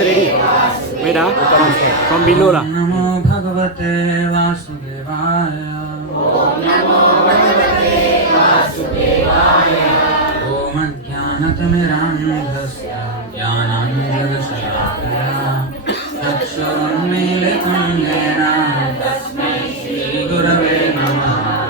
ready. Wait, from below lah. Namo Bhagavate Vasudevaya. Om Namo Bhagavate Vasudevaya. Om Ajnanatimirandhasya Jnananjalishalakaya Chakshurunmilitam yena Tasmai Shri Gurave Namaha.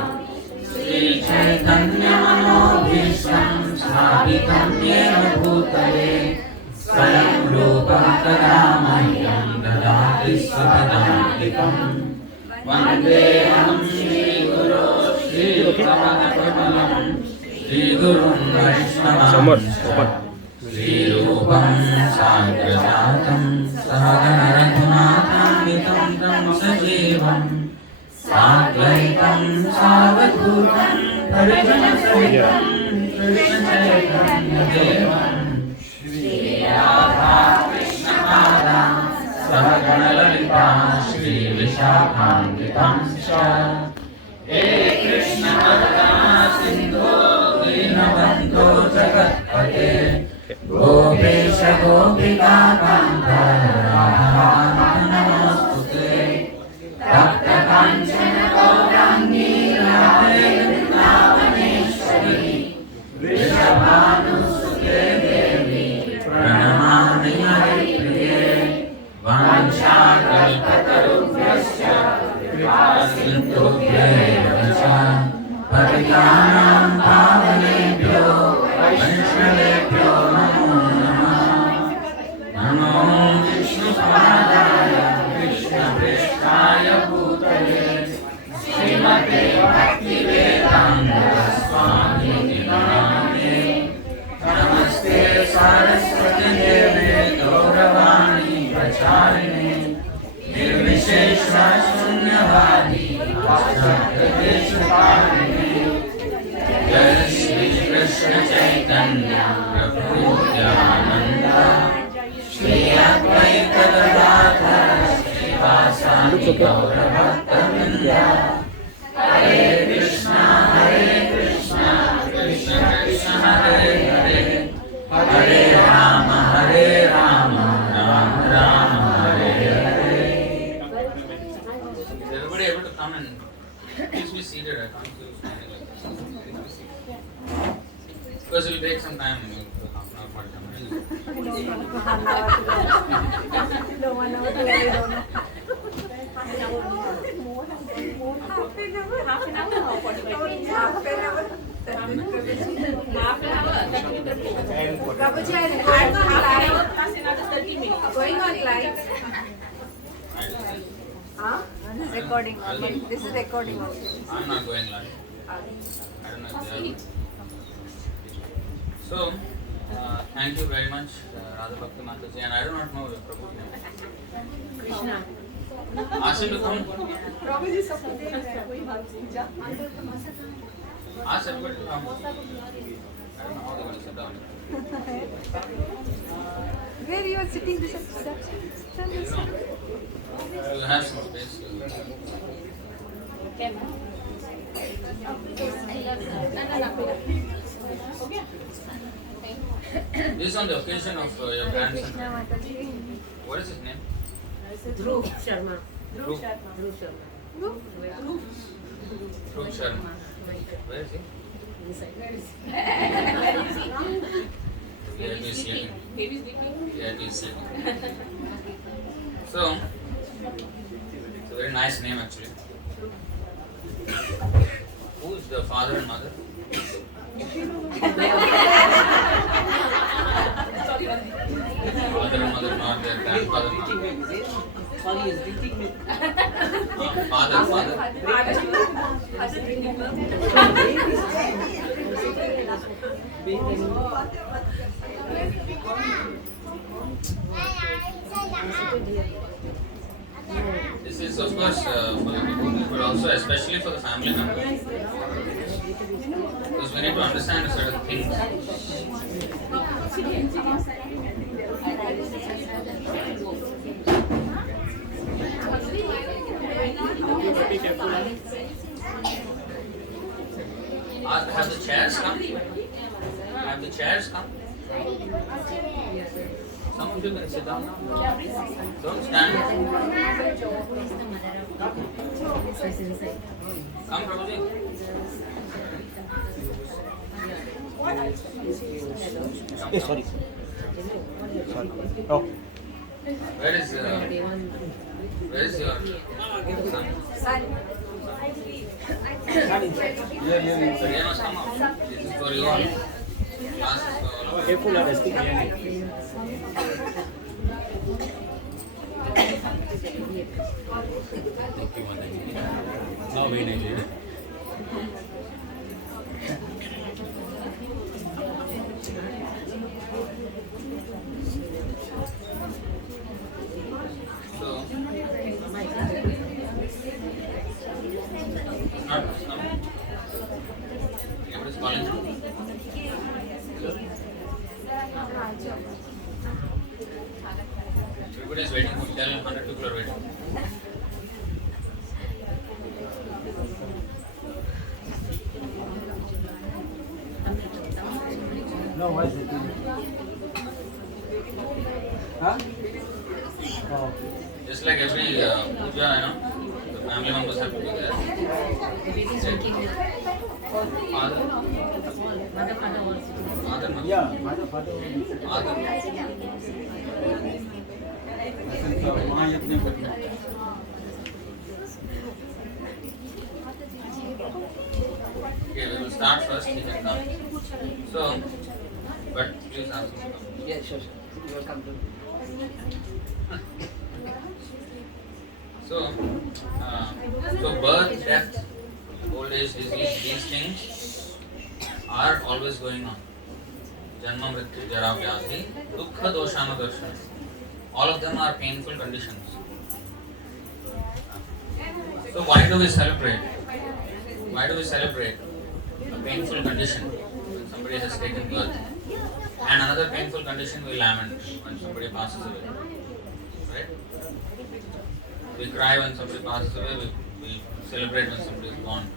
Shri Chaitanya Manobhishtam Sthapitam Yena Bhutale Swayam Rupam Kadamahyam Dadati Svadantikam. Vandeham Shri Guru Shri Prabhakamalam Shri Gurun Vaishnavam Shri Rupam Sagrajatam Sahagana Raghunatham Tam Sajivam Sadvaitam Savadhutam Parijana Sahitam Krishna Chaitanya Devam Shri Radha Krishna Pada Sahagana Lalita Shri Vishakhanvitam Sha. He Krishna Bhakta Sindhu Dinabandhu Jagatpate Gopesha Gopika Kanta Radha Namostute Bhakta Kanchana Gaurangi Radhe Vrindavaneshwari Vrishabhanusute Devi Pranamami Haripriye Vanchakalpatarubhyascha Kripasindhubhyeva cha Patiyanam Pavanebhyo Vaishnavebhyo Namo Namah. Namo Vishnupadaya Krishnapreshthaya Bhutale Srimate Bhaktivedanta Swamini Namane. Namaste Saraswati Deve Gauravani Pracharine Nirvishesha Shunyavadi Vasaktadeshakarine. Jai Shri Krishna Chaitanya Prabhu Nityananda Shri Advaita Gadadhara Srivasadi Gaura Bhakta-vrinda. Hare Krishna Krishna Krishna Hare Hare Hare Rama Rama Rama Hare Hare. Is everybody able to come and please be seated? I can't see you standing like this. Because it will take some time. Half an hour, 45 minutes. No, 1 hour, 2 hours, I don't know. Half an hour or 45 minutes? Half an hour. Prabhuji, I'm going on live. Plus another 30 minutes. Going on live. Huh? Recording. This is recording also. I'm not going live. I don't know if they are. So, thank you very much, Radha Bhakti Mataji, and I do not know the Prabhu's name. Krishna. Ask him to come. Prabhuji is supporting. Ask everybody to come. I don't know how they're going to sit down. Where you are sitting? This is You have some space. This is on the occasion of your grandson. What is his name? Dhruv Sharma. Dhruv Sharma. Where is he? Yeah, he's sleeping. Yeah, he's sleeping. So, it's a very nice name actually. Who is the father and mother? Father and mother, not their grandfather. Sorry, is drinking milk. Father. This is of course for the devotees, but also especially for the family members. Because we need to understand certain things. Have the chairs come? Have the chairs come? So Some of you can sit down now. Don't stand. Come, Prabhuji. Sorry. Oh. Where is your son? So they must come out. This is for you all. Class is for all of you. Careful, I speak behind Now very nice. So, not come. Everybody's calling. Everybody is waiting. Tell 100 people are waiting. No, why is it? Huh? Oh. Just like every puja, the family members have to be there. Father. Father. Yeah, father. Father. Okay, we will start first. He can come. So, but please ask him to come. Yeah, sure. You will come to. So birth, death, old age, disease, these things are always going on. Janma, Mrityu, Jara, Vyadhi, Dukkha, Doshana, Darshana. All of them are painful conditions. So why do we celebrate? Why do we celebrate a painful condition when somebody has taken birth? And another painful condition we lament when somebody passes away. Right? We cry when somebody passes away, we celebrate when somebody is born.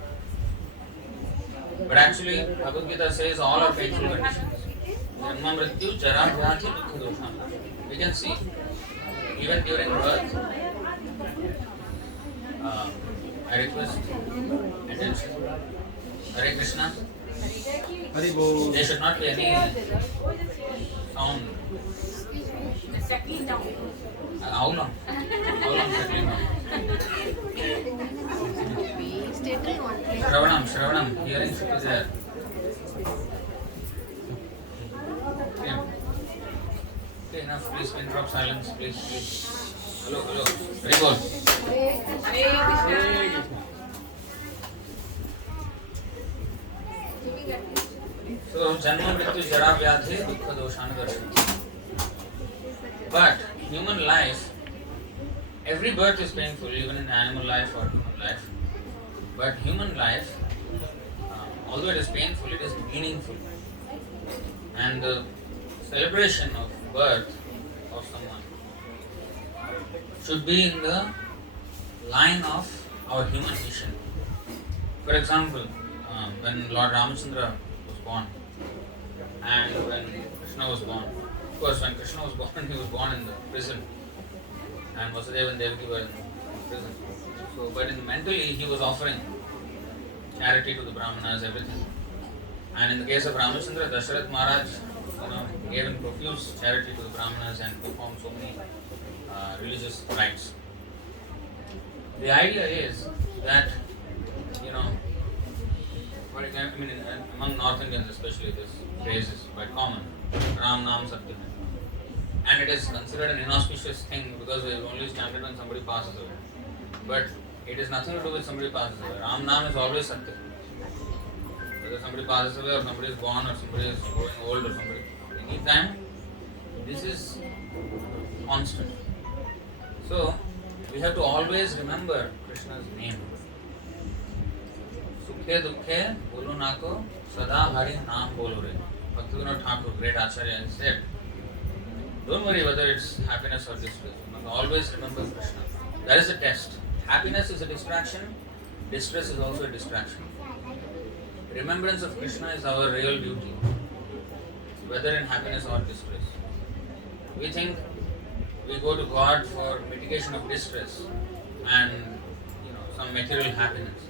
But actually, Bhagavad Gita says all are painful conditions. Janma, Mrityu, Jara, Vyadhi, Dukkha, Doshana. We can see, even during birth, I request attention. Hare Krsna. There should not be any sound. Settling down. How long? How long settling down? Shravanam, hearing should be there. Okay, enough, please interrupt silence, please. Hello. Very good. Hare Krishna. So, Janma, Mrityu, Jara, Vyadhi, Dukkha, Doshana, Darshana. But human life, every birth is painful, even in animal life or human life. But human life, although it is painful, it is meaningful. And the celebration of birth of someone should be in the line of our human mission. For example, when Lord Ramachandra was born and when Krishna was born. Of course, when Krishna was born, he was born in the prison, and Vasudeva and Devi were in prison. So, but mentally, he was offering charity to the Brahmanas, everything. And in the case of Ramachandra, Dasharath Maharaj, gave in profuse charity to the Brahmanas and performed so many religious rites. The idea is that, among North Indians especially, this phrase is quite common. Ram Nam Satya. And it is considered an inauspicious thing because it is only chanted when somebody passes away. But it has nothing to do with somebody passes away. Ram Nam is always Satya. Whether somebody passes away or somebody is born or somebody is growing old or somebody. Anytime, this is constant. So, we have to always remember Krishna's name. Sukhe dukhe bolo nako sada Hare naam bolo re. Bhaktivinoda Thakur, great Acharya, said, don't worry whether it's happiness or distress. You must always remember Krishna. That is the test. Happiness is a distraction. Distress is also a distraction. Remembrance of Krishna is our real duty, whether in happiness or distress. We think we go to God for mitigation of distress and some material happiness,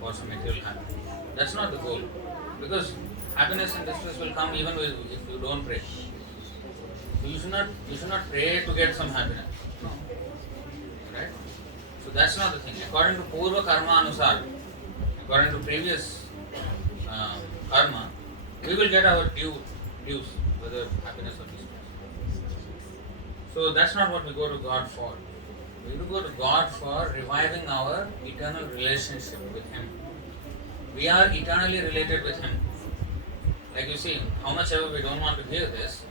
for some material happiness. That's not the goal, because happiness and distress will come even if you don't pray. So you should not pray to get some happiness. No. Right? So that's not the thing. According to Purva Karma Anusar, according to previous karma, we will get our dues, whether happiness or distress. So that's not what we go to God for. We go to God for reviving our eternal relationship with Him. We are eternally related with Him. Like you see, how much ever we don't want to hear this,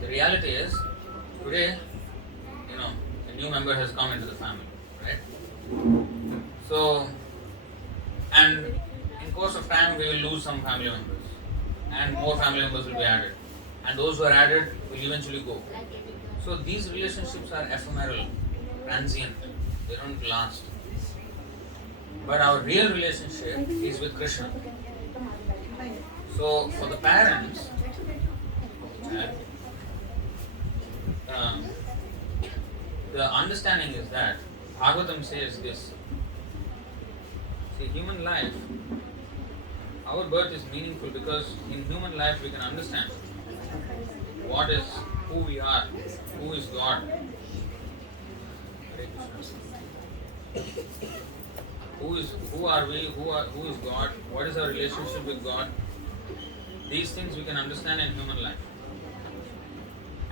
the reality is, today, a new member has come into the family, right? So, and in course of time, we will lose some family members, and more family members will be added, and those who are added will eventually go. So these relationships are ephemeral, transient, they don't last. But our real relationship is with Krishna. So for the parents of the child, the understanding is that Bhagavatam says this. See, human life, our birth is meaningful because in human life we can understand who we are, who is God. Who are we, who is God, what is our relationship with God. These things we can understand in human life.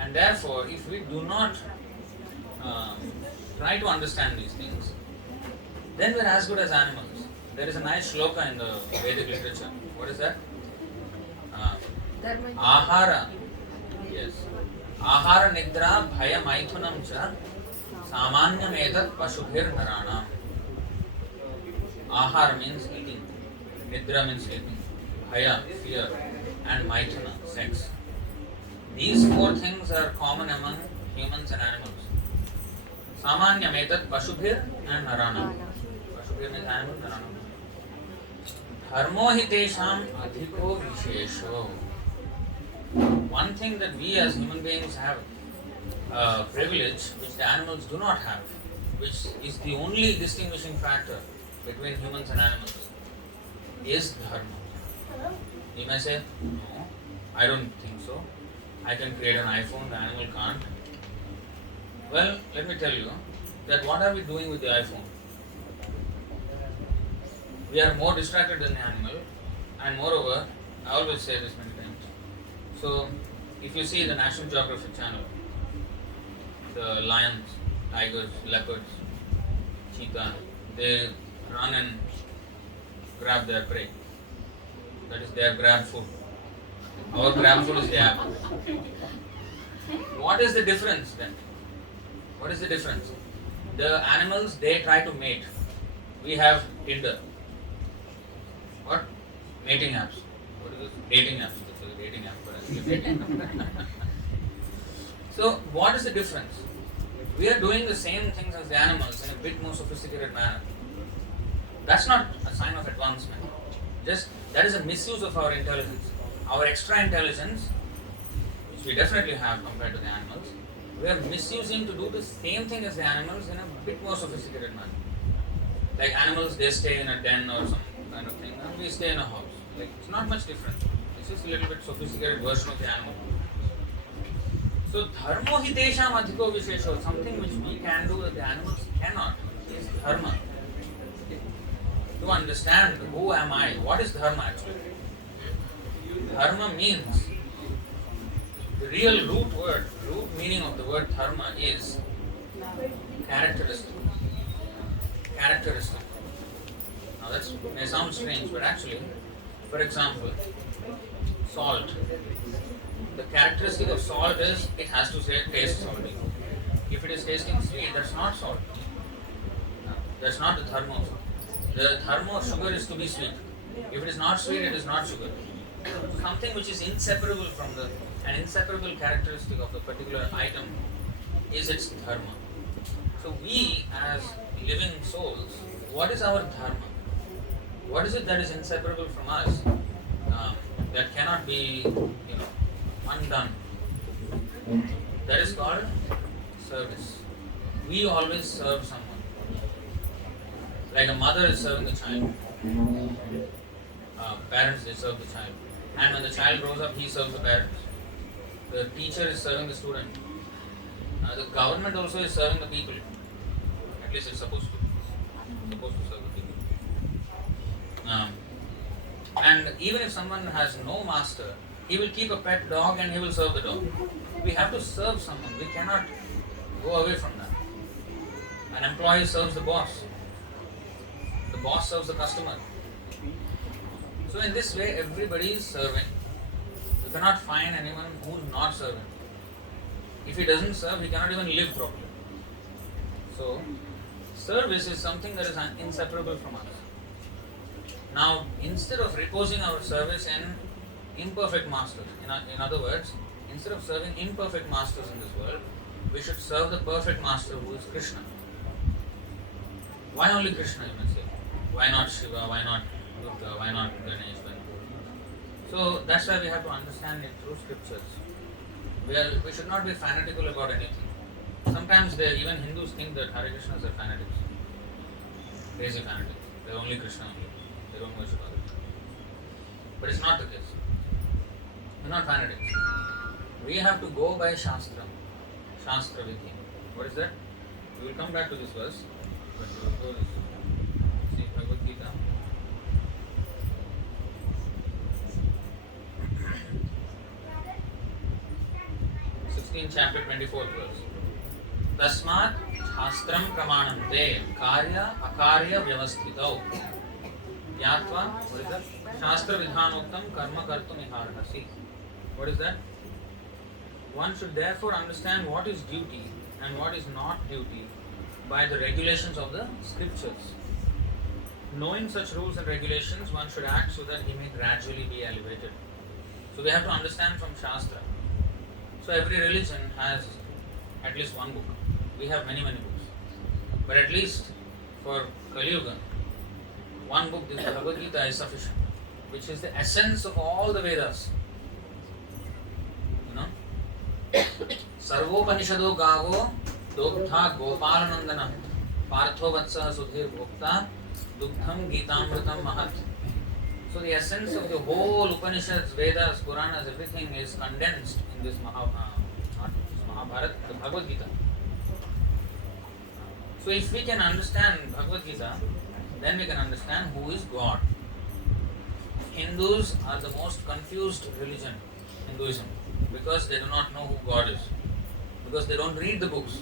And therefore, if we do not try to understand these things, then we are as good as animals. There is a nice shloka in the Vedic literature. What is that? Ahara. Yes. Ahara nidra bhaya maithunam cha samanyam etat pashubhir narana. Ahara means eating. Nidra means sleeping. Bhaya, fear. And maithuna, sex. These four things are common among humans and animals. Samanyam etat pashubhir and narana. Pashubhir means animal, narana. Dharmo hi tesham adhiko vishesho. One thing that we as human beings have a privilege which the animals do not have, which is the only distinguishing factor between humans and animals, is dharma. You may say, no, I don't think so. I can create an iPhone, the animal can't. Well, let me tell you that what are we doing with the iPhone? We are more distracted than the animal, and moreover, I always say this many times. So, if you see the National Geographic channel, the lions, tigers, leopards, cheetah, they run and grab their prey. That is their grab food. Our grab food is the apple. What is the difference then? What is the difference? The animals, they try to mate. We have Tinder. What? Mating apps. What is this? Dating apps. This is a dating app. So, what is the difference? We are doing the same things as the animals in a bit more sophisticated manner. That's not a sign of advancement. Just that is a misuse of our intelligence. Our extra intelligence, which we definitely have compared to the animals, we are misusing to do the same thing as the animals in a bit more sophisticated manner. Like animals, they stay in a den or some kind of thing, and we stay in a house. Like it's not much different. It's just a little bit sophisticated version of the animal. So dharmo hi tesham adhiko vishesho, something which we can do that the animals cannot, is dharma. To understand who am I, what is dharma actually? Dharma means, the real root meaning of the word dharma is characteristic. Characteristic. Now that may sound strange, but actually, for example, salt. The characteristic of salt is it has to taste salty. If it is tasting sweet, that's not salt. That's not the dharma of salt. The dharma of sugar is to be sweet. If it is not sweet, it is not sugar. So something which is inseparable from an inseparable characteristic of a particular item is its dharma. So we as living souls, what is our dharma? What is it that is inseparable from us, that cannot be, undone? That is called service. We always serve someone. Like a mother is serving the child. Parents, they serve the child. And when the child grows up, he serves the parents. The teacher is serving the student. The government also is serving the people. At least it's supposed to. It's supposed to serve the people. And even if someone has no master, he will keep a pet dog and he will serve the dog. We have to serve someone. We cannot go away from that. An employee serves the boss. The boss serves the customer. So in this way, everybody is serving. You cannot find anyone who is not serving. If he doesn't serve, he cannot even live properly. So, service is something that is inseparable from us. Now, instead of reposing our service in imperfect masters, in other words, instead of serving imperfect masters in this world, we should serve the perfect master who is Krishna. Why only Krishna, you may say? Why not Shiva? Why not Durga? Why not Ganesh? So that's why we have to understand it through scriptures. We should not be fanatical about anything. Sometimes even Hindus think that Hare Krishnas are fanatics. Crazy fanatics. They are only Krishna only. They don't worship others. But it's not the case. We're not fanatics. We have to go by Shastra. Shastra Vidhi. What is that? We will come back to this verse. But we will go this. See Bhagavad Gita. 16th chapter 24th verse. Tasmat shastram pramanante karya akarya vyavasthitau yatva, what is that? Shastra vidhanoktam karma kartum iharhasi. What is that? One should therefore understand what is duty and what is not duty by the regulations of the scriptures. Knowing such rules and regulations, one should act so that he may gradually be elevated. So we have to understand from Shastra. So every religion has at least one book. We have many books. But at least for Kali Yuga, one book, this Bhagavad Gita, is sufficient, which is the essence of all the Vedas. You know? Sarvopanishado gavo dogdha gopalanandana partho vatsa sudhir bhokta dugdham gitamritam mahat. So the essence of the whole Upanishads, Vedas, Puranas, everything is condensed in this Mahabharata, the Bhagavad Gita. So if we can understand Bhagavad Gita, then we can understand who is God. Hindus are the most confused religion, Hinduism, because they do not know who God is. Because they don't read the books.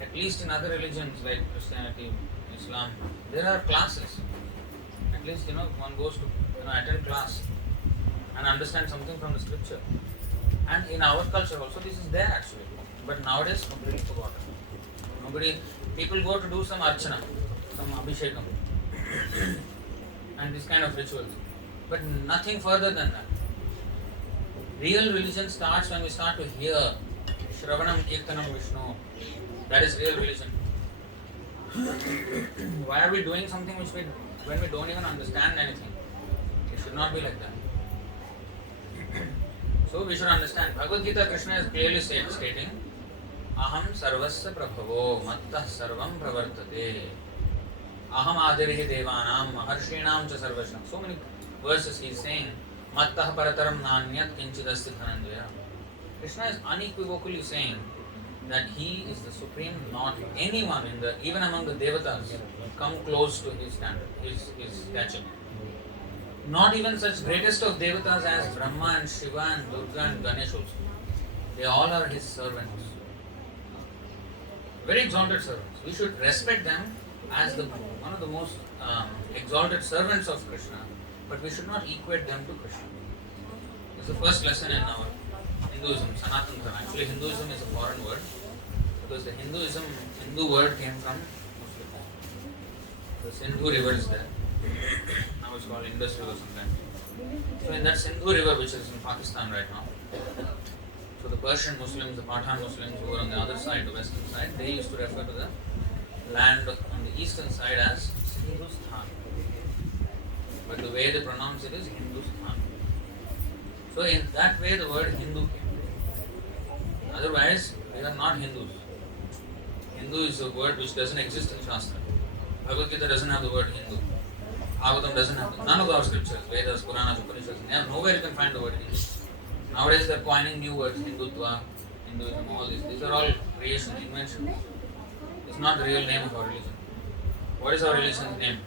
At least in other religions like Christianity, Islam, there are classes. At least, one goes to, attend class and understand something from the scripture. And in our culture also this is there actually. But nowadays completely forgotten. People go to do some archana, some abhishekam and this kind of rituals. But nothing further than that. Real religion starts when we start to hear Shravanam Kirtanam Vishnu. That is real religion. Why are we doing something when we don't even understand anything? It should not be like that. So we should understand. Bhagavad Gita, Krishna is clearly stating, Aham sarvasya prabhavo mattah sarvam pravartate. Aham adirhi devanam maharshinam cha sarvashnam. So many verses he is saying, Mattah parataram nanyat kinchidasti dhanandvaya. Krishna is unequivocally saying that he is the supreme, not anyone even among the devatas come close to his standard, his stature. Not even such greatest of devatas as Brahma and Shiva and Durga and Ganesh also. They all are his servants. Very exalted servants. We should respect them as one of the most exalted servants of Krishna, but we should not equate them to Krishna. It's the first lesson in our Hinduism, Sanatana Dharma. Actually, Hinduism is a foreign word because the Hindu word came from Muslim. The Sindhu river is there. Now it's called Indus River sometimes. So in that Sindhu river, which is in Pakistan right now, so the Persian Muslims, the Pathan Muslims who were on the other side, the western side, they used to refer to the land on the eastern side as Hindustan. But the way they pronounce it is Hindustan. So in that way the word Hindu came. Otherwise, we are not Hindus. Hindu is a word which doesn't exist in Shastra. Bhagavad Gita doesn't have the word Hindu. Bhagavatam doesn't have it. None of our scriptures, Vedas, Puranas, Upanishads, nowhere you can find the word Hindu. Nowadays they are coining new words, Hindutva, Hinduism, all this. These are all creation, invention. It's not the real name of our religion. What is our religion's name?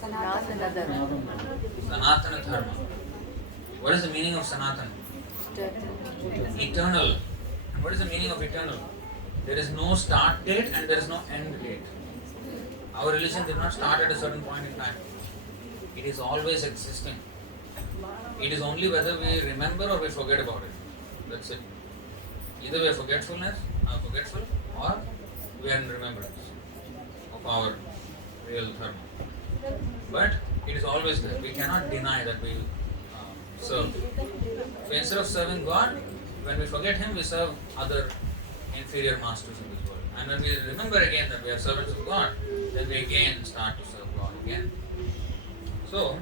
Sanatana Dharma. Sanatana Dharma. What is the meaning of Sanatana? Eternal. And what is the meaning of eternal? There is no start date and there is no end date. Our religion did not start at a certain point in time. It is always existing. It is only whether we remember or we forget about it. That's it. Either we are forgetful, or we are in remembrance of our real dharma. But it is always there. We cannot deny that we serve. So instead of serving God, when we forget Him, we serve other inferior masters in this world. And when we remember again that we are servants of God, then we again start to serve God again. So,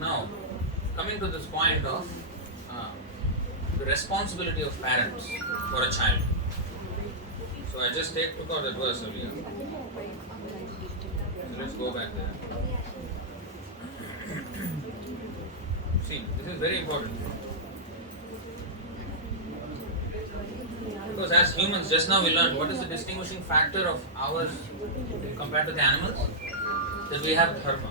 now, coming to this point of the responsibility of parents for a child. So I just took out that verse earlier. So let's go back there. See, this is very important. Because as humans, just now we learned what is the distinguishing factor of ours compared to the animals? That we have dharma.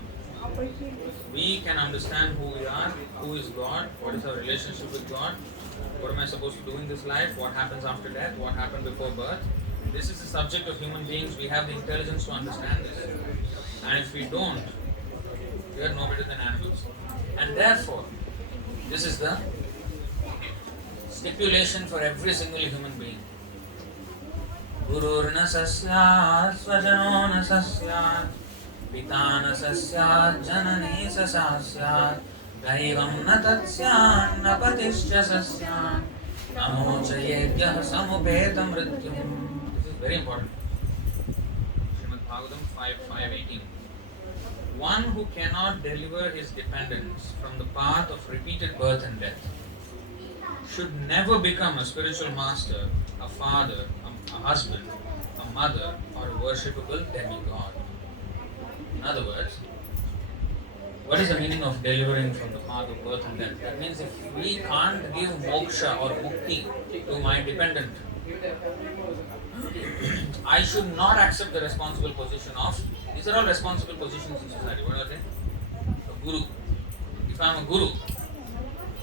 We can understand who we are, who is God, what is our relationship with God, what am I supposed to do in this life, what happens after death, what happened before birth. This is the subject of human beings. We have the intelligence to understand this. And if we don't, we are no better than animals. And therefore, this is the stipulation for every single human being. Gurur na sasyat, svajano na sasyat, pita na sasyat, janani sasyat, daivam na tatsyan, napatischa sasyat, namo chayedya samupetam mrityum. This is very important. Srimad Bhagavatam 5:18. One who cannot deliver his dependents from the path of repeated birth and death should never become a spiritual master, a father, a husband, a mother, or a worshipable demigod. In other words, what is the meaning of delivering from the path of birth and death? That means if we can't give moksha or mukti to my dependent, I should not accept the responsible position of, these are all responsible positions in society. What are they? A guru. If I am a guru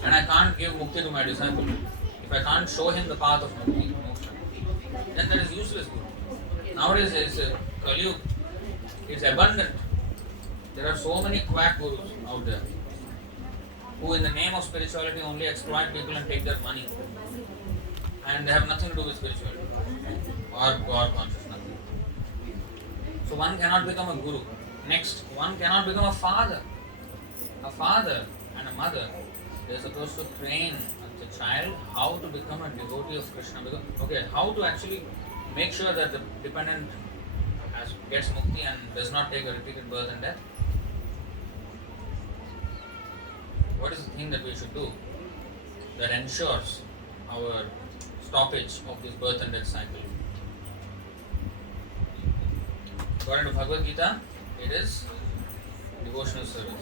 and I can't give mukti to my disciple, if I can't show him the path of mukti, moksha, then that is useless guru. Nowadays it's Kali, it's abundant. There are so many quack gurus out there who in the name of spirituality only exploit people and take their money. And they have nothing to do with spirituality or God consciousness. So one cannot become a guru. Next, one cannot become a father. A father and a mother, they are supposed to train the child how to become a devotee of Krishna. How to actually make sure that the dependent gets mukti and does not take a repeated birth and death. What is the thing that we should do that ensures our stoppage of this birth and death cycle? According to Bhagavad Gita, it is devotional service.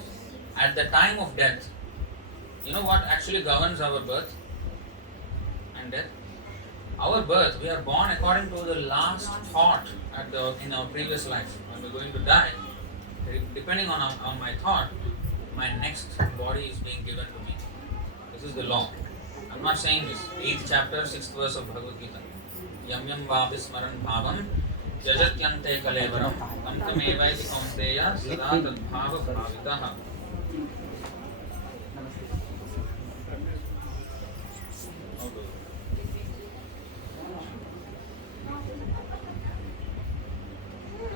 At the time of death, you know what actually governs our birth and death? Our birth, we are born according to the last thought in our previous life. When we're going to die, depending on my thought, my next body is being given to me. This is the law. I'm not saying this. 8th chapter, 6th verse of Bhagavad Gita. Yam yam vapismaran bhavam jajatyante kalevaram antamevaiti kaunteya sada tadbhava bhavitaha.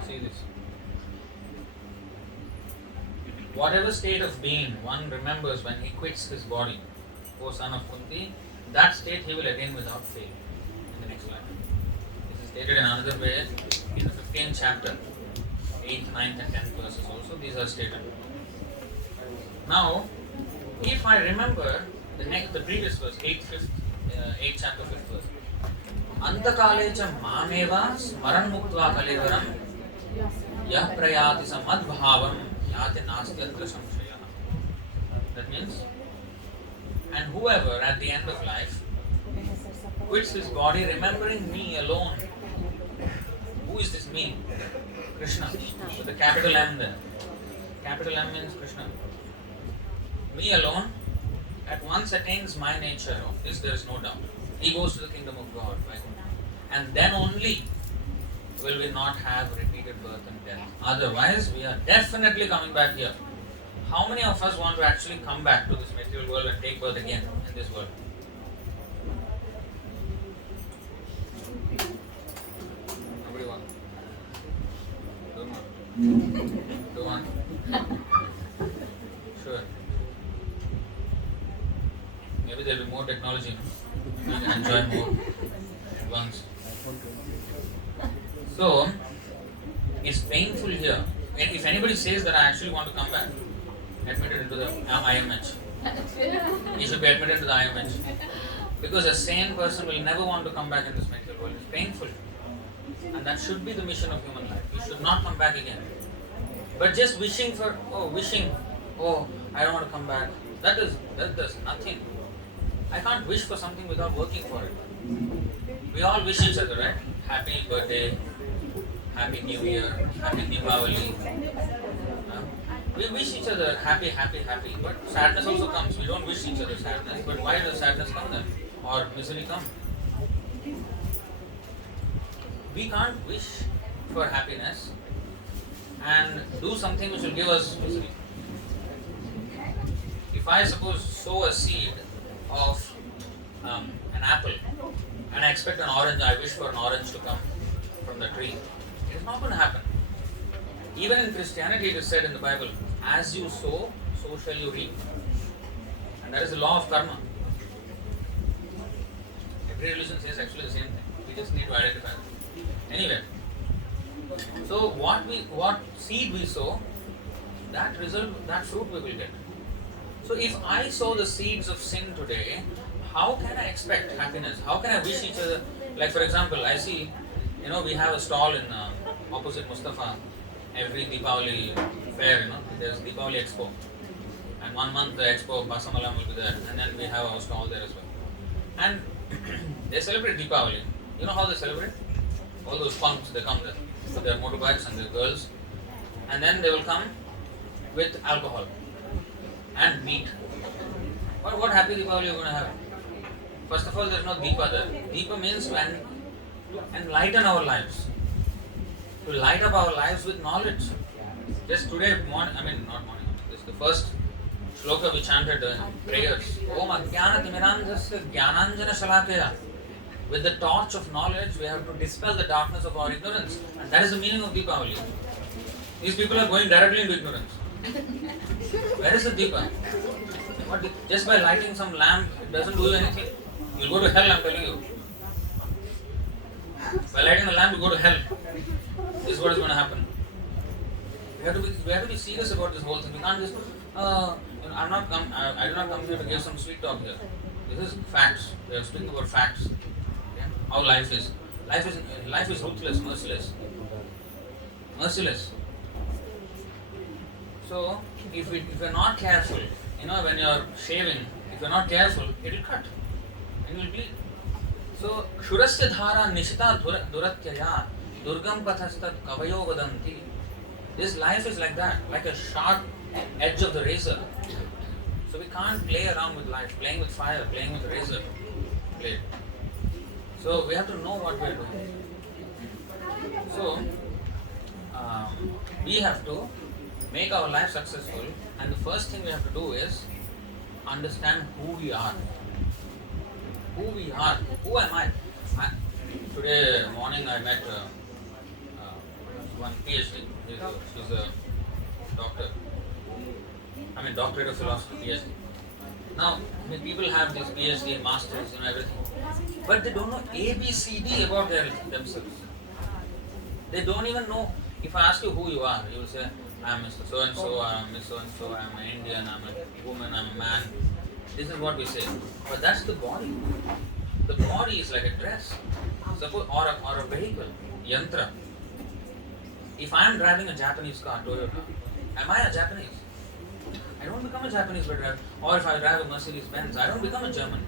See this. Whatever state of being one remembers when he quits his body, O son of Kunti, that state he will attain without fail in the next life. This is stated in another way in the 15th chapter, 8th, 9th and 10th verses also. These are stated. Now, if I remember the previous verse, 8th, 5th, 8th chapter, 5th verse. Antakalecha mameva smaran muktva kalivaram yah prayati samadbhavam yati nastyatra samshaya. That means, and whoever at the end of life quits his body remembering me alone. Who is this me? Krishna. With the capital M there. Capital M means Krishna. Me alone at once attains my nature. Of this there is no doubt. He goes to the kingdom of God. And then only will we not have repeated birth and death. Otherwise, we are definitely coming back here. How many of us want to actually come back to this material world and take birth again in this world? Nobody wants. Don't want. Sure. Maybe there will be more technology. We can enjoy more at once. So, it's painful here. If anybody says that I actually want to come back, admitted into the IMH, he should be admitted to the IMH. Because a sane person will never want to come back in this material world. It's painful. And that should be the mission of human life. We should not come back again. But just wishing, I don't want to come back. That does nothing. I can't wish for something without working for it. We all wish each other, right? Happy birthday, Happy New Year, Happy Diwali. We wish each other happy. But sadness also comes. We don't wish each other sadness. But why does sadness come then? Or misery come? We can't wish for happiness and do something which will give us misery. If I suppose sow a seed of an apple and I expect an orange, I wish for an orange to come from the tree, it is not going to happen. Even in Christianity it is said in the Bible, as you sow, so shall you reap. And that is the law of karma. Every religion says actually the same thing. We just need to identify it. Anyway, so what seed we sow, that fruit we will get. So if I sow the seeds of sin today, how can I expect happiness? How can I wish each other? Like for example, I see, we have a stall in opposite Mustafa. Every Deepavali fair, there's Deepavali Expo. And 1 month the Expo, Basamalam will be there. And then we have our stall there as well. And they celebrate Deepavali. You know how they celebrate? All those punks, they come there with their motorbikes and their girls. And then they will come with alcohol and meat. What happy Deepavali are you going to have? First of all, there is no Deepa there. Deepa means to enlighten our lives. To light up our lives with knowledge. Just today this is the first shloka we chanted prayers. Om Ajnana Timirandhasya Jnananjana Shalakaya. With the torch of knowledge, we have to dispel the darkness of our ignorance. And that is the meaning of Deepavali. These people are going directly into ignorance. Where is the Deepa? Just by lighting some lamp, it doesn't do you anything. You'll go to hell, I'm telling you. By lighting a lamp, you go to hell. This is what is going to happen. We have to be serious about this whole thing. We can't just, I do not come here to give some sweet talk here. This is facts. We are speaking about facts. Yeah? How life is. Life is ruthless, merciless. So, if you're not careful, when you're shaving, if you're not careful, it'll cut and you'll bleed. So, Kshurasya dhara nishita duratyaya durgam pathastat kavayo vadanti. This life is like that, like a sharp edge of the razor. So we can't play around with life, playing with fire, playing with razor blade. So we have to know what we are doing. So we have to make our life successful, and the first thing we have to do is understand who we are. Who am I? Today morning I met one PhD. She's a doctor. Doctorate of philosophy, PhD. Now, people have this PhD, masters, everything. But they don't know ABCD about themselves. They don't even know. If I ask you who you are, you will say, I'm Mr. So-and-so, I'm Miss So-and-so, I'm an Indian, I'm a woman, I'm a man. This is what we say. But that's the body. The body is like a dress, suppose, or a vehicle, yantra. If I am driving a Japanese car, Toyota, am I a Japanese? I don't become a Japanese by driving. Or if I drive a Mercedes Benz, I don't become a German.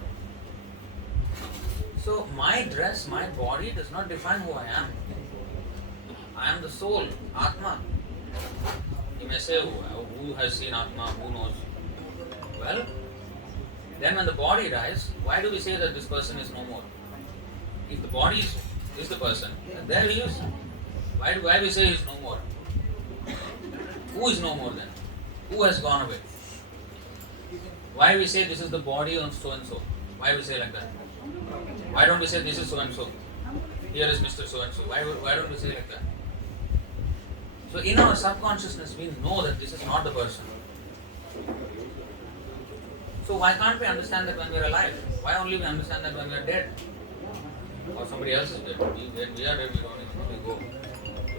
So my dress, my body does not define who I am. I am the soul, Atma. You may say, who has seen Atma, who knows? Well, then when the body dies, why do we say that this person is no more? If the body is the person, then there he is. Why do we say he is no more? Who is no more then? Who has gone away? Why we say this is the body of so and so? Why we say like that? Why don't we say this is so and so? Here is Mr. So and so. Why don't we say like that? So in our subconsciousness we know that this is not the person. So why can't we understand that when we are alive? Why only we understand that when we are dead? Or somebody else is dead. When we are dead, we don't even know. We go to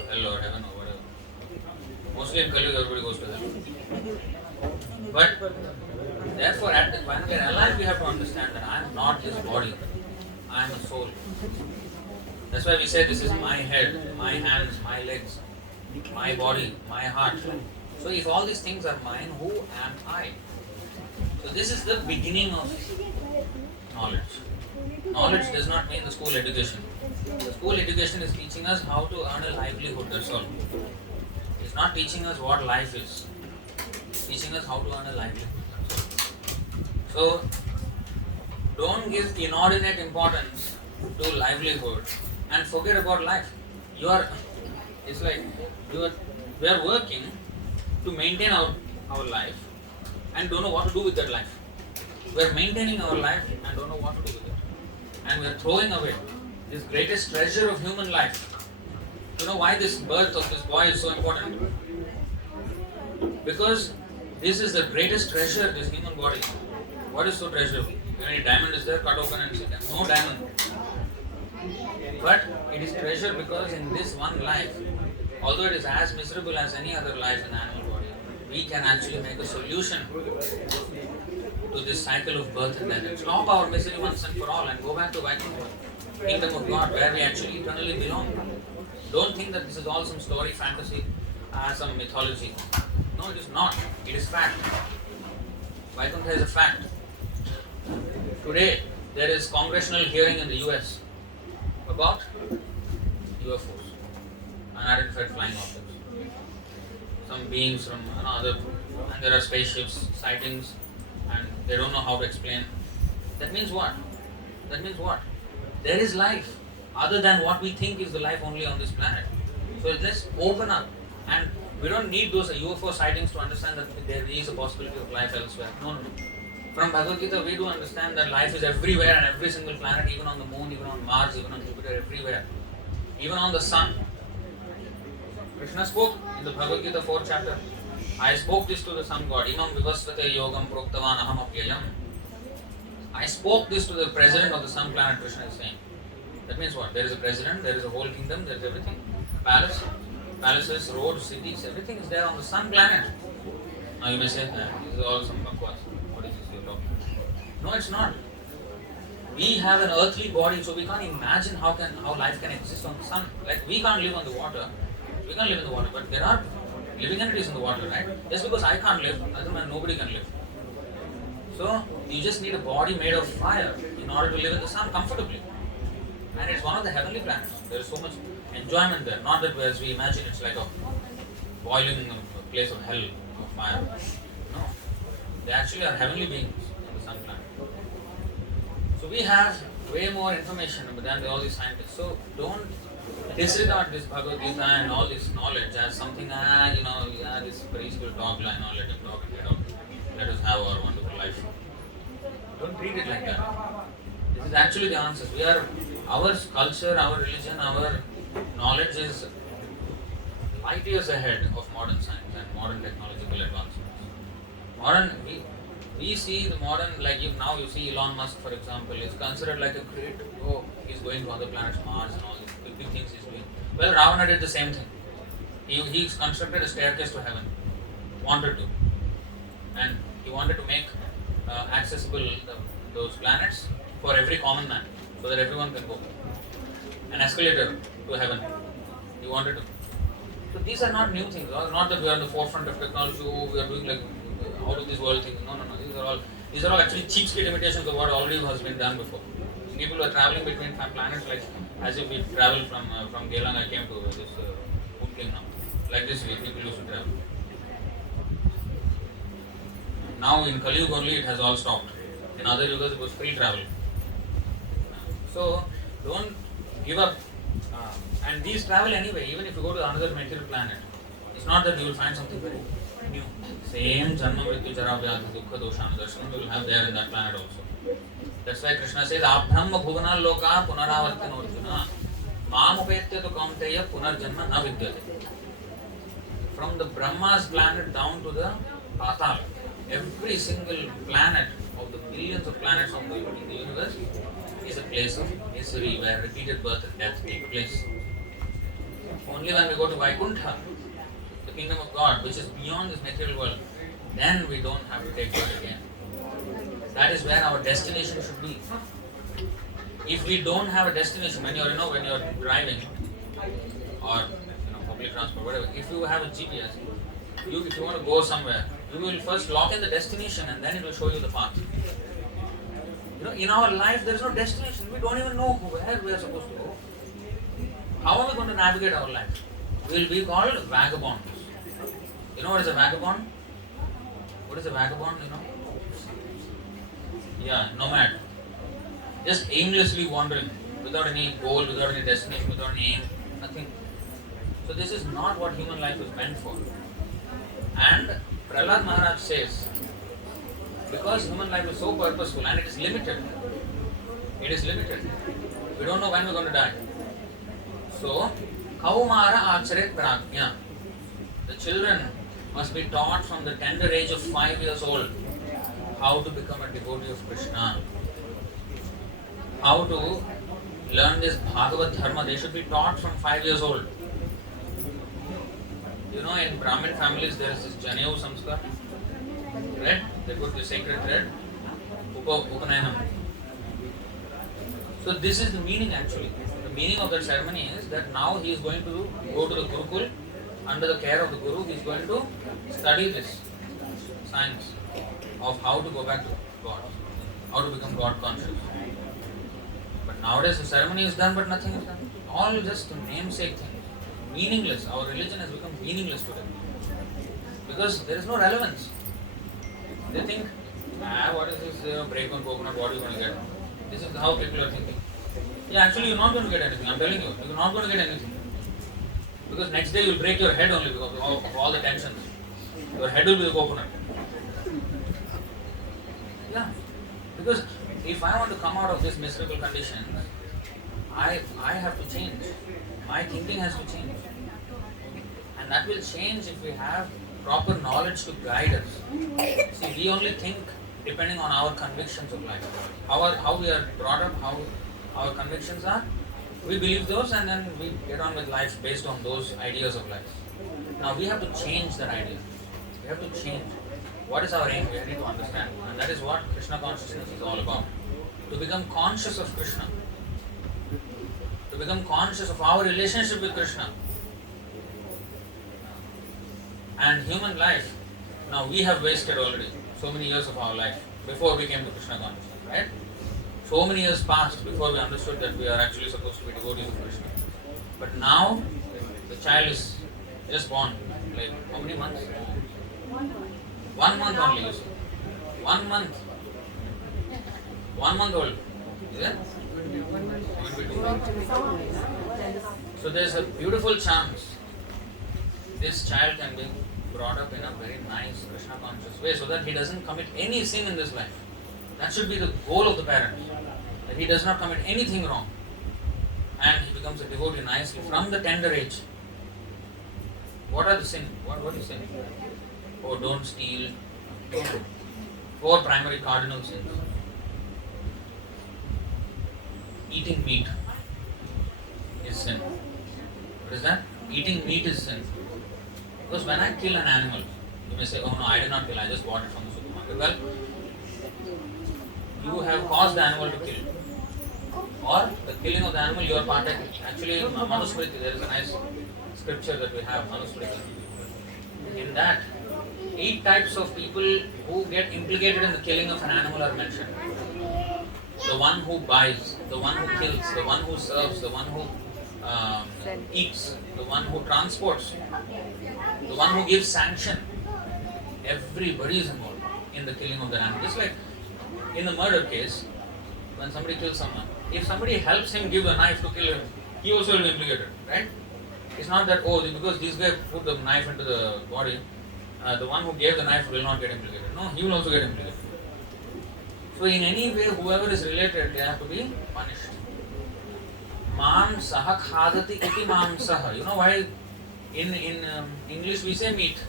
hell or heaven or whatever. Mostly in Kali everybody goes to hell. But therefore, when we are alive, we have to understand that I am not this body. I am a soul. That's why we say this is my head, my hands, my legs, my body, my heart. So if all these things are mine, who am I? So this is the beginning of knowledge. Knowledge does not mean the school education. The school education is teaching us how to earn a livelihood, that's all. It's not teaching us what life is. It's teaching us how to earn a livelihood. So don't give inordinate importance to livelihood and forget about life. We are working to maintain our life and don't know what to do with that life. We are maintaining our life and don't know what to do with it. And we are throwing away this greatest treasure of human life. You know why this birth of this boy is so important? Because this is the greatest treasure, this human body. What is so treasurable? Any diamond is there, cut open and see them. No diamond. But it is treasure because in this one life, although it is as miserable as any other life in the animal body, we can actually make a solution to this cycle of birth and death and stop our misery once and for all and go back to the kingdom of God where we actually eternally belong. Don't think that this is all some story, fantasy, some mythology. No, it is not. It is fact. Vaikuntha is a fact. Today, there is congressional hearing in the US about UFOs, unidentified flying objects. Some beings from another, and there are spaceships, sightings, and they don't know how to explain. That means what? There is life other than what we think is the life only on this planet. So let's open up, and we don't need those UFO sightings to understand that there is a possibility of life elsewhere. No. From Bhagavad Gita, we do understand that life is everywhere and every single planet, even on the moon, even on Mars, even on Jupiter, everywhere. Even on the sun. Krishna spoke in the Bhagavad Gita 4th chapter. I spoke this to the sun god. Imam vivasvate yogam proktavan aham apyayam. I spoke this to the president of the sun planet, Krishna is saying. That means what? There is a president, there is a whole kingdom, there is everything. Palaces, roads, cities, everything is there on the sun planet. Now you may say, this is all some bakwas. What is this you're talking about? No, it's not. We have an earthly body, so we can't imagine how life can exist on the sun. Like we can't live on the water. We can't live in the water, but there are living entities in the water, right? Just because I can't live, doesn't mean nobody can live. So you just need a body made of fire in order to live in the sun comfortably. And it's one of the heavenly planets. There is so much enjoyment there. Not that as we imagine it's like a boiling place of hell of fire. No. They actually are heavenly beings in the sun planet. So we have way more information than all these scientists. So don't disregard this Bhagavad Gita and all this knowledge as something, this priest will talk, let him talk and get out. Let us have our wonderful life. Don't treat it like that. This is actually the answers. Our culture, our religion, our knowledge is light years ahead of modern science and modern technological advancements. We see the modern, like if now you see Elon Musk, for example, is considered like a great, he's going to other planets, Mars and all these big things he's doing. Well, Ravana did the same thing. He constructed a staircase to heaven. Wanted to. And he wanted to make accessible those planets for every common man, so that everyone can go. An escalator to heaven. He wanted to. So these are not new things. Not that we are in the forefront of technology. We are doing like out of this world things. No. These are all actually cheapskate imitations of what already has been done before. People are traveling between planets like as if we travel from Gelang. I came to this Woodling now. Like this way people used to travel. Now in Kali Yuga only it has all stopped. In other yugas it was free travel. So don't give up. And these travel anyway, even if you go to another material planet. It's not that you will find something very new. Same Janma Mrityu Jara Vyadhi Dukkha Doshana Darshanam you will have there in that planet also. That's why Krishna says, Abdhamma Bhuvana Loka Punaravartino Arjuna Mam Upetya to Kaunteya Punarjanma Na Vidyate. From the Brahma's planet down to the Patal, every single planet of the billions of planets in the universe is a place of misery where repeated birth and death take place. Only when we go to Vaikuntha, the kingdom of God, which is beyond this material world, then we don't have to take birth again. That is where our destination should be. If we don't have a destination, when you're driving or public transport, whatever, if you have a GPS, if you want to go somewhere, you will first lock in the destination and then it will show you the path. In our life there is no destination. We don't even know where we are supposed to go. How are we going to navigate our life? We will be called vagabonds. You know what is a vagabond? What is a vagabond, Yeah, nomad. Just aimlessly wandering, without any goal, without any destination, without any aim, nothing. So this is not what human life is meant for. And Prahlad Maharaj says, because human life is so purposeful and it is limited, we don't know when we're going to die. So, Kaumara Acharet Prajna. The children must be taught from the tender age of 5 years old how to become a devotee of Krishna. How to learn this Bhagavad Dharma. They should be taught from 5 years old. In Brahmin families there is this Janevu Samskar. Right? They put the sacred thread. Upanayanam. So this is the meaning actually. The meaning of that ceremony is that now he is going to go to the Gurukul under the care of the Guru. He is going to study this science of how to go back to God, how to become God conscious. But nowadays the ceremony is done but nothing is done. All just namesake things. Meaningless. Our religion has become meaningless today. Because there is no relevance. They think, what is this break on coconut, what are you going to get? This is how people are thinking. Yeah, actually you're not going to get anything. I'm telling you, you're not going to get anything. Because next day you'll break your head only because of all the tensions. Your head will be the coconut. Yeah. Because if I want to come out of this miserable condition, I have to change. My thinking has to change. And that will change if we have proper knowledge to guide us. See, we only think depending on our convictions of life. How we are brought up, how our convictions are. We believe those and then we get on with life based on those ideas of life. Now we have to change that idea. We have to change. What is our aim? We need to understand. And that is what Krishna consciousness is all about. To become conscious of Krishna. To become conscious of our relationship with Krishna. And human life, now we have wasted already so many years of our life before we came to Krishna consciousness, right? So many years passed before we understood that we are actually supposed to be devotees of Krishna. But now, the child is just born. Like, how many months? 1 month only, you see. 1 month. 1 month old. Is it? So there's a beautiful chance this child can be brought up in a very nice Krishna conscious way so that he doesn't commit any sin in this life. That should be the goal of the parents. That he does not commit anything wrong. And he becomes a devotee nicely from the tender age. What are the sins? What is sin? Oh, don't steal. 4 primary cardinal sins. Eating meat is sin. What is that? Eating meat is sin. Because when I kill an animal, you may say, oh no, I did not kill, I just bought it from the supermarket. Well, you have caused the animal to kill. Or the killing of the animal, you are partaking. Actually, Manusmriti, there is a nice scripture that we have, Manusmriti. In that, 8 types of people who get implicated in the killing of an animal are mentioned. The one who buys, the one who kills, the one who serves, the one who eats, the one who transports, the one who gives sanction. Everybody is involved in the killing of the animal. Just like in the murder case, when somebody kills someone, if somebody helps him give the knife to kill him, he also will be implicated, right? It's not that, oh, because this guy put the knife into the body, the one who gave the knife will not get implicated. No, he will also get implicated. So in any way, whoever is related, they have to be punished. Mam saha khadati iti mam saha. You know why in English we say meat?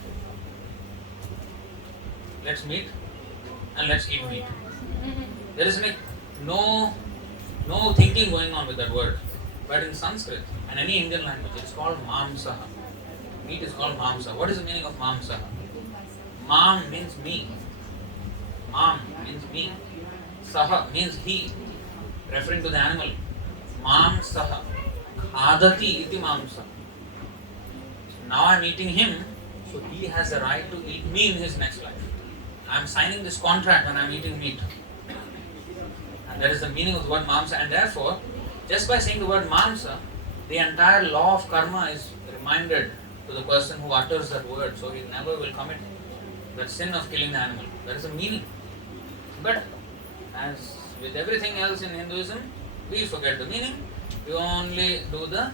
Let's meet and let's eat meat. There is no thinking going on with that word. But in Sanskrit and any Indian language, it's called mamsaha. Meat is called mamsa. What is the meaning of mamsaha? Mam means me. Mam means me. Saha means he, referring to the animal. Mam saha. Khadati iti mamsa. Now I am eating him, so he has the right to eat me in his next life. I am signing this contract when I am eating meat. And that is the meaning of the word mamsa. And therefore, just by saying the word mamsa, the entire law of karma is reminded to the person who utters that word. So he never will commit that sin of killing the animal. That is the meaning. But as with everything else in Hinduism, we forget the meaning. We only do the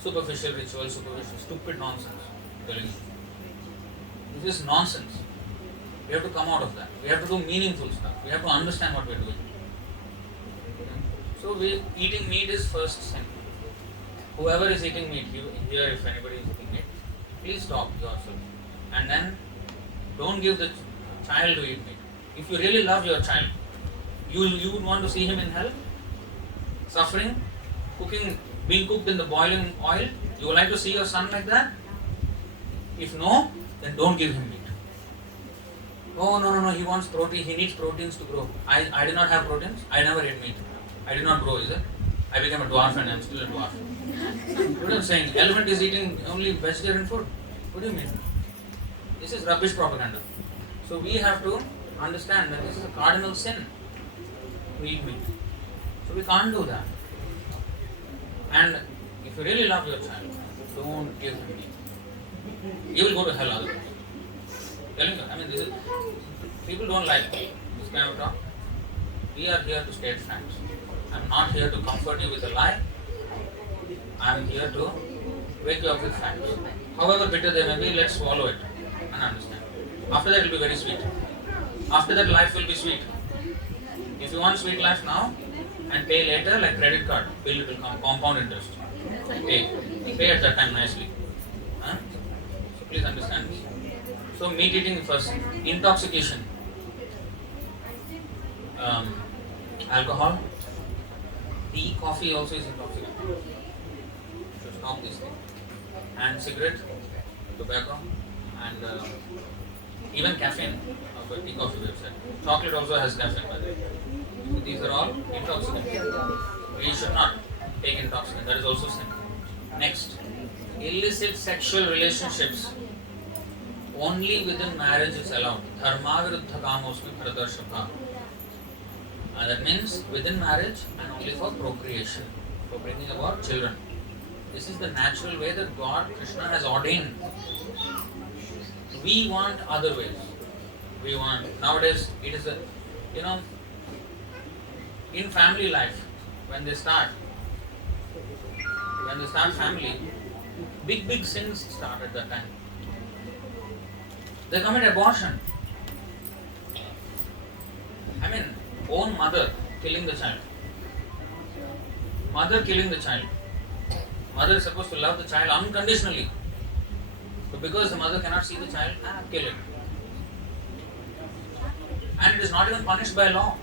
superficial ritual, superficial, stupid nonsense. I'm telling you. This is nonsense. We have to come out of that. We have to do meaningful stuff. We have to understand what we are doing. So eating meat is first sin. Whoever is eating meat, here if anybody is eating meat, please stop yourself. And then don't give the child to eat meat. If you really love your child, you would want to see him in hell, suffering, being cooked in the boiling oil. You would like to see your son like that? If no, then don't give him meat. Oh, no, he wants protein, he needs proteins to grow. I did not have proteins, I never ate meat. I did not grow, is it? I became a dwarf and I am still a dwarf. What am I saying? Elephant is eating only vegetarian food. What do you mean? This is rubbish propaganda. So we have to understand that this is a cardinal sin to eat meat. So we can't do that. And if you really love your child, don't give him meat. He will go to hell otherwise. Telling you, this is, people don't like this kind of talk. We are here to state facts. I am not here to comfort you with a lie. I am here to wake you up with facts. However bitter they may be, let's swallow it and understand. After that it will be very sweet. After that life will be sweet. If you want sweet life now and pay later like credit card, bill it will come, compound interest. Pay at that time nicely. So please understand this. So meat eating first. Intoxication. Alcohol. Tea, coffee also is intoxicant. So stop this thing. And cigarette, tobacco, and even caffeine. Tea, coffee we have said. Chocolate also has caffeine by the way. So these are all intoxicants. We should not take intoxicant. That is also sin. Next, illicit sexual relationships. Only within marriage is allowed. Dharma viruddha kamosmi pradarshapha. That means within marriage and only for procreation, for bringing about children. This is the natural way that God, Krishna has ordained. We want other ways. We want, nowadays it is in family life, when they start family, big sins start at that time. They commit abortion. Own mother killing the child. Mother killing the child. Mother is supposed to love the child unconditionally. But because the mother cannot see the child, kill it. And it is not even punished by law.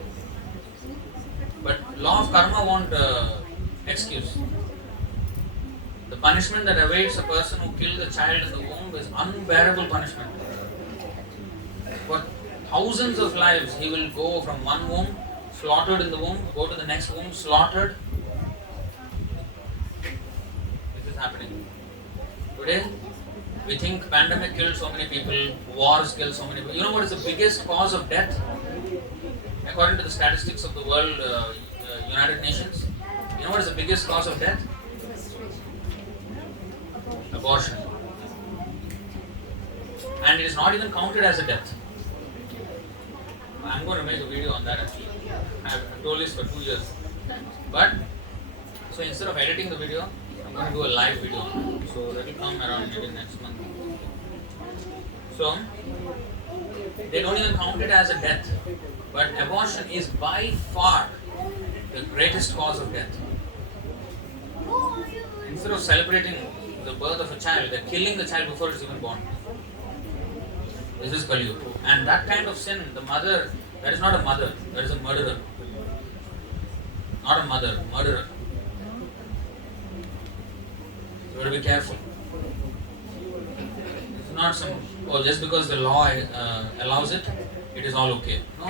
But law of karma won't excuse. The punishment that awaits a person who killed the child in the womb is unbearable punishment. For thousands of lives he will go from one womb slaughtered in the womb, go to the next womb, slaughtered. This is happening. Today, we think pandemic killed so many people, wars killed so many people. You know what is the biggest cause of death? According to the statistics of the World United Nations, you know what is the biggest cause of death? Abortion. And it is not even counted as a death. I'm going to make a video on that actually. I've told this for 2 years. But, so instead of editing the video, I'm going to do a live video. So that will come around maybe next month. So, they don't even count it as a death. But abortion is by far the greatest cause of death. Instead of celebrating the birth of a child, they're killing the child before it's even born. This is Kali Yuga. And that kind of sin, the mother, that is not a mother, that is a murderer. Not a mother, murderer. You have to be careful. It's not some, oh, just because the law allows it, it is all okay. No,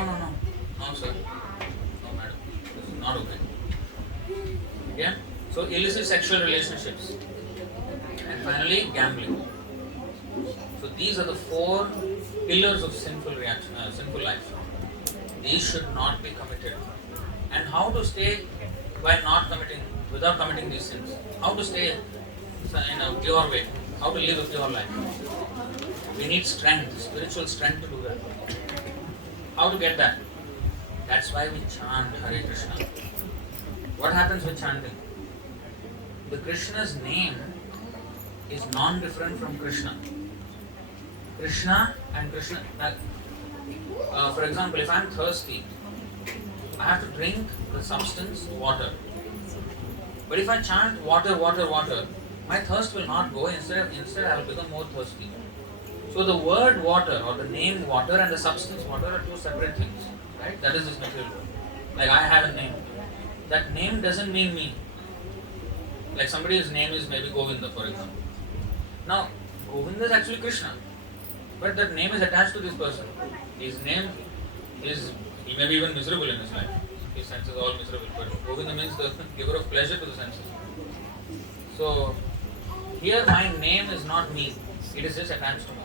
sir. No, madam. This is not okay. Yeah? So, illicit sexual relationships. And finally, gambling. So, these are the 4 pillars of sinful life. These should not be committed. And how to stay without committing these sins? How to stay in a pure way? How to live a pure life? We need strength, spiritual strength to do that. How to get that? That's why we chant Hare Krishna. What happens with chanting? The Krishna's name is non-different from Krishna. Krishna and Krishna. For example, if I'm thirsty, I have to drink the substance water. But if I chant water, my thirst will not go. Instead I will become more thirsty. So the word water or the name water and the substance water are 2 separate things. Right? That is this material world. Like I have a name. That name doesn't mean me. Like somebody's name is maybe Govinda, for example. Now, Govinda is actually Krishna. But that name is attached to this person. His name is, he may be even miserable in his life. His senses are all miserable. But Govinda means the giver of pleasure to the senses. So, here my name is not me. It is just attached to me.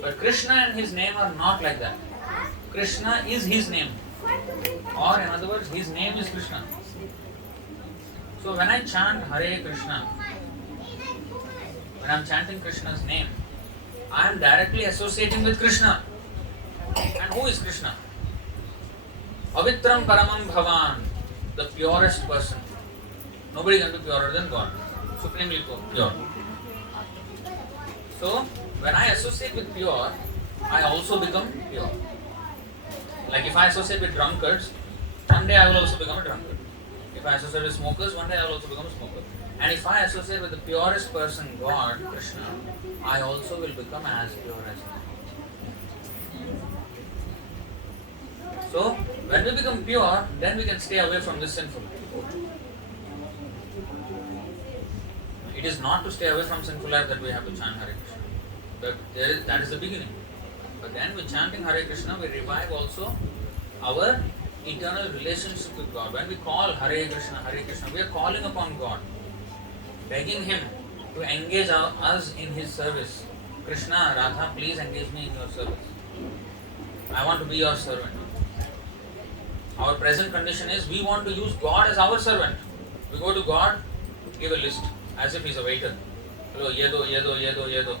But Krishna and his name are not like that. Krishna is his name. Or in other words, his name is Krishna. So when I chant Hare Krishna, when I am chanting Krishna's name, I am directly associating with Krishna. And who is Krishna? Avitram Paramam Bhavan, the purest person. Nobody can be purer than God. Supremely pure. So, when I associate with pure, I also become pure. Like if I associate with drunkards, one day I will also become a drunkard. If I associate with smokers, one day I will also become a smoker. And if I associate with the purest person, God, Krishna, I also will become as pure as Him. So, when we become pure, then we can stay away from this sinful life. It is not to stay away from sinful life that we have to chant Hare Krishna. But that is the beginning. But then with chanting Hare Krishna, we revive also our eternal relationship with God. When we call Hare Krishna, we are calling upon God, begging Him to engage us in His service. Krishna, Radha, please engage me in your service. I want to be your servant. Our present condition is we want to use God as our servant. We go to God, give a list, as if He's a waiter. Hello, yedo.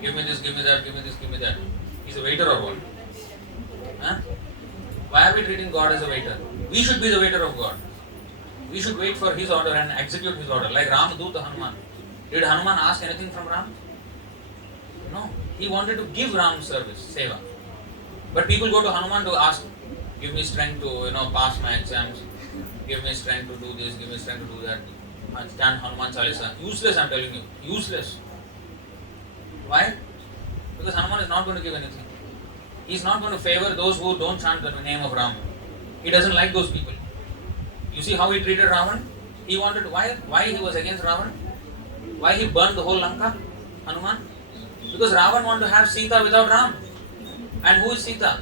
Give me this, give me that, give me this, give me that. He's a waiter or what? Huh? Why are we treating God as a waiter? We should be the waiter of God. We should wait for His order and execute His order. Like Ram Duta Hanuman. Did Hanuman ask anything from Ram? No. He wanted to give Ram service, seva. But people go to Hanuman to ask, give me strength to pass my exams. Give me strength to do this, give me strength to do that. Chant Hanuman Chalisa. Useless, I'm telling you. Useless. Why? Because Hanuman is not going to give anything. He is not going to favor those who don't chant the name of Ram. He doesn't like those people. You see how he treated Ravan? He wanted, why he was against Ravan? Why he burned the whole Lanka? Hanuman? Because Ravan wanted to have Sita without Ram. And who is Sita?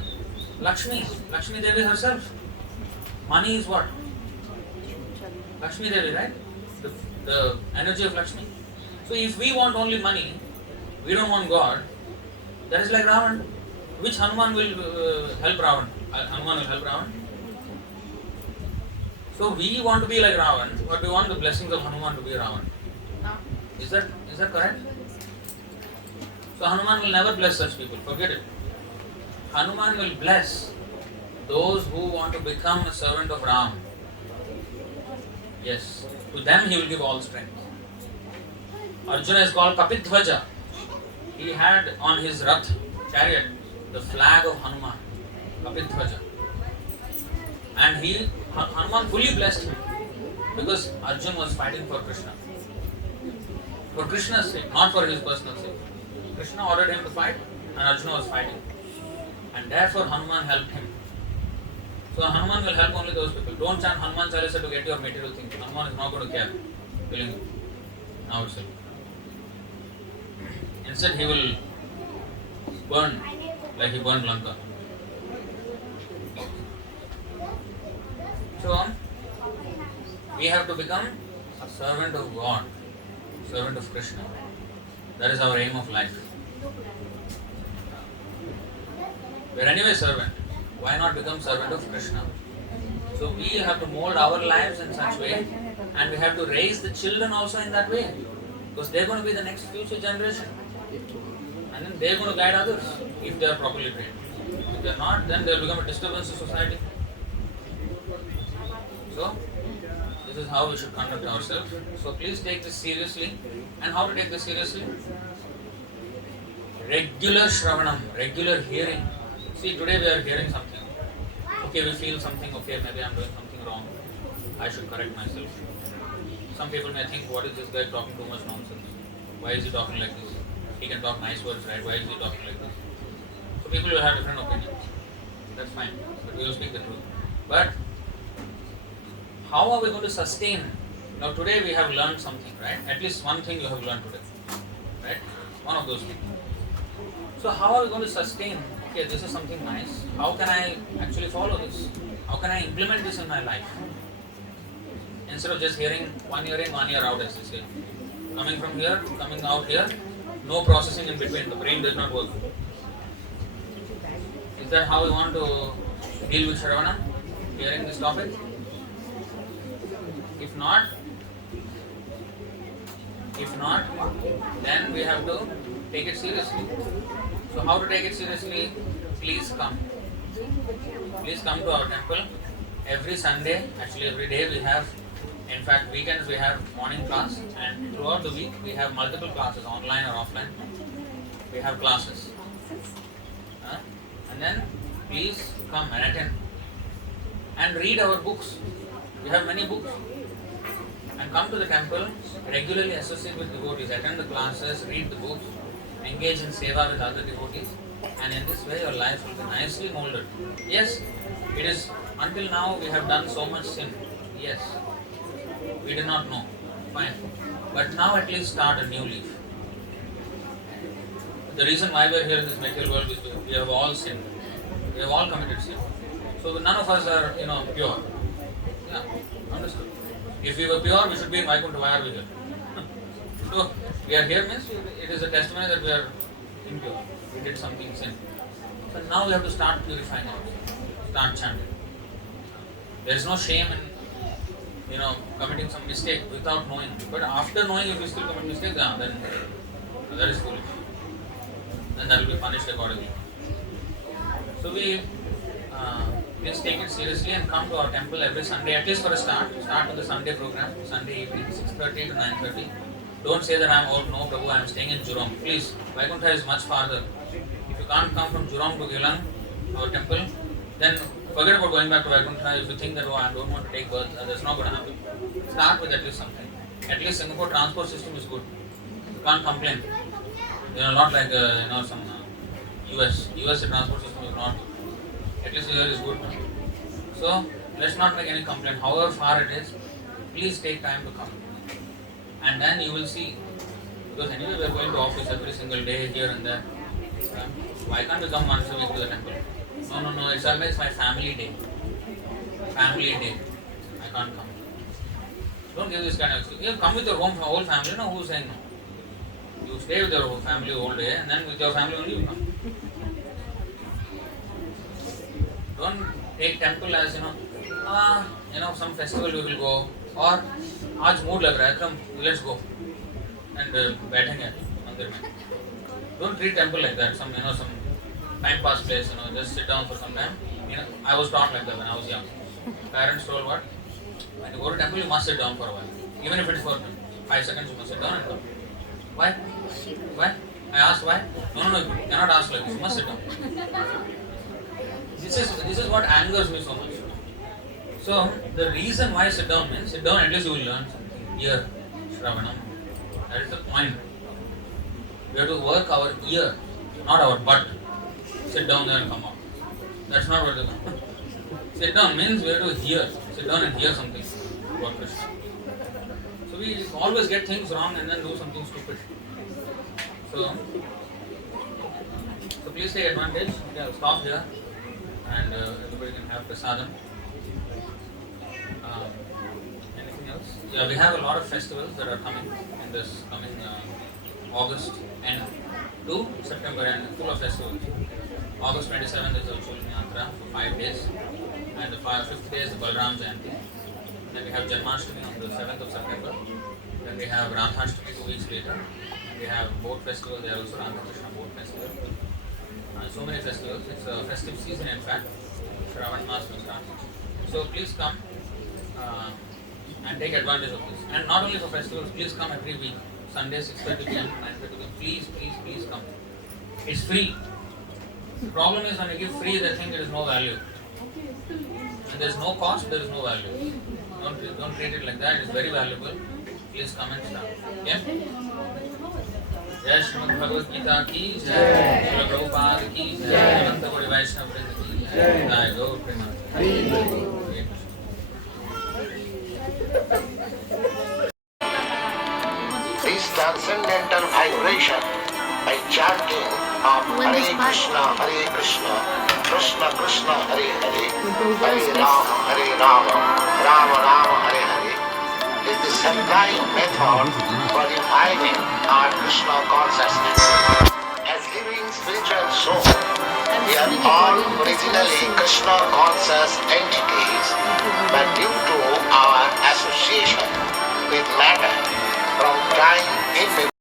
Lakshmi. Lakshmi Devi herself. Money is what? Lakshmi Devi, right? The energy of Lakshmi. So if we want only money, we don't want God, that is like Ravan. Which Hanuman will help Ravan? Hanuman will help Ravan. So we want to be like Ravan, but we want the blessings of Hanuman to be Ravan. Is that correct? So Hanuman will never bless such people. Forget it. Hanuman will bless those who want to become a servant of Ram. Yes. To them he will give all strength. Arjuna is called Kapidhvaja. He had on his Rath chariot the flag of Hanuman. Kapidhvaja. And Hanuman fully blessed him because Arjuna was fighting for Krishna. For Krishna's sake, not for his personal sake. Krishna ordered him to fight and Arjuna was fighting. And therefore Hanuman helped him. So Hanuman will help only those people. Don't chant Hanuman Chalisa to get your material things. Hanuman is not going to care. Telling you. Now itself. Instead he will burn like he burned Lanka. So we have to become a servant of God. Servant of Krishna. That is our aim of life. We are anyway servant. Why not become servant of Krishna? So we have to mold our lives in such way, and we have to raise the children also in that way, because they are going to be the next future generation, and then they are going to guide others if they are properly trained. If they are not, then they will become a disturbance to society. So this is how we should conduct ourselves. So please take this seriously. And how to take this seriously? Regular Shravanam, regular hearing. See, today we are hearing something. Okay, we feel something, okay, maybe I am doing something wrong. I should correct myself. Some people may think, what is this guy talking too much nonsense? Why is he talking like this? He can talk nice words, right? Why is he talking like this? So people will have different opinions. That's fine. But we will speak the truth. But how are we going to sustain? Now today we have learned something, right? At least one thing you have learned today. Right? One of those things. So how are we going to sustain? Okay, this is something nice. How can I actually follow this? How can I implement this in my life? Instead of just hearing 1 year in, 1 year out, as they say. Coming from here, coming out here, no processing in between. The brain does not work. Is that how we want to deal with Shravana? Hearing this topic? If not, then we have to take it seriously. So how to take it seriously? Please come. Please come to our temple. Every Sunday, actually every day we have, in fact weekends we have morning class, and throughout the week we have multiple classes, online or offline. We have classes. And then please come and attend. And read our books. We have many books. And come to the temple, regularly associate with devotees, attend the classes, read the books, engage in seva with other devotees, and in this way your life will be nicely molded. Yes, it is, until now we have done so much sin. Yes, we did not know. Fine. But now at least start a new leaf. The reason why we are here in this material world is because we have all sinned. We have all committed sin. So none of us are, pure. Yeah, understood. If we were pure, we should be in Vaikuntha. Why are we here? So we are here means it is a testimony that we are impure. We did something sin. So now we have to start purifying ourselves. Start chanting. There is no shame in committing some mistake without knowing. But after knowing, if we still commit mistakes, then that is foolish. Then that will be punished accordingly. So we please take it seriously and come to our temple every Sunday, at least for a start. Start with the Sunday program, Sunday evening, 6:30 to 9:30. Don't say that no Prabhu, I am staying in Jurong. Please, Vaikuntha is much farther. If you can't come from Jurong to Gilang, our temple, then forget about going back to Vaikuntha. If you think that, I don't want to take birth, that's not going to happen. Start with at least something. At least Singapore transport system is good. You can't complain. Not like some US transport system is not good. At least here is good. So let's not make any complaint. However far it is, please take time to come. And then you will see, because anyway we are going to office every single day here and there. Why can't we come once a week to the temple? No, it's always my family day. Family day. I can't come. Don't give this kind of excuse. You come with your whole family, no? Who's saying no? You stay with your whole family all day and then with your family only you come. Don't take temple as, some festival we will go. Or, आज mood लग रहा है, come, let's go. And बैठेंगे मंदिर में. Don't treat temple like that. Some time pass place. Just sit down for some time. I was taught like that when I was young. Parents told what? When you go to temple, you must sit down for a while. Even if it is for 5 seconds, you must sit down and come. Why? Why? I asked why. No, you cannot ask like this. You must sit down. This is what angers me so much. So the reason why sit down means sit down at least you will learn something. Ear, Shravanam. That is the point. We have to work our ear, not our butt. Sit down there and come out. That's not what it is. Sit down means we have to hear. Sit down and hear something about Krishna. So we always get things wrong and then do something stupid. So please take advantage. Okay, I'll stop here and everybody can have prasadam. Anything else? Yeah, we have a lot of festivals that are coming in this coming August end to September end, full of festivals. August 27th is the Chulni Yatra for 5 days, and the 5th day is the Balram Jayanti. Then we have Janmashtami on the 7th of September. Then we have Radhashtami 2 weeks later. And we have boat festival. There also Radha Krishna boat festival. So many festivals. It's a festive season, in fact. Shravan Maas will start. So please come and take advantage of this. And not only for festivals, please come every week. Sunday 6:30 p.m. 9:30 p.m. Please come. It's free. The problem is when you give free, they think there is no value. When there is no cost, there is no value. Don't treat it like that. It's very valuable. Please come and start. Okay? Jai Srimad Bhagavad Gita ki Jai, Srila Prabhupada ki Jai, Ananta Gauri Vaishnava Vrinda ki Jai, Jai Gaur Premanand. This transcendental vibration by chanting of Hare Krishna, Krishna Krishna, Hare Hare, Hare Rama, Rama Rama, Hare Hare is the sublime method for reviving our Krishna consciousness. As living spiritual souls, we are all originally Krishna conscious entities, but due to our association with matter from time immemorial,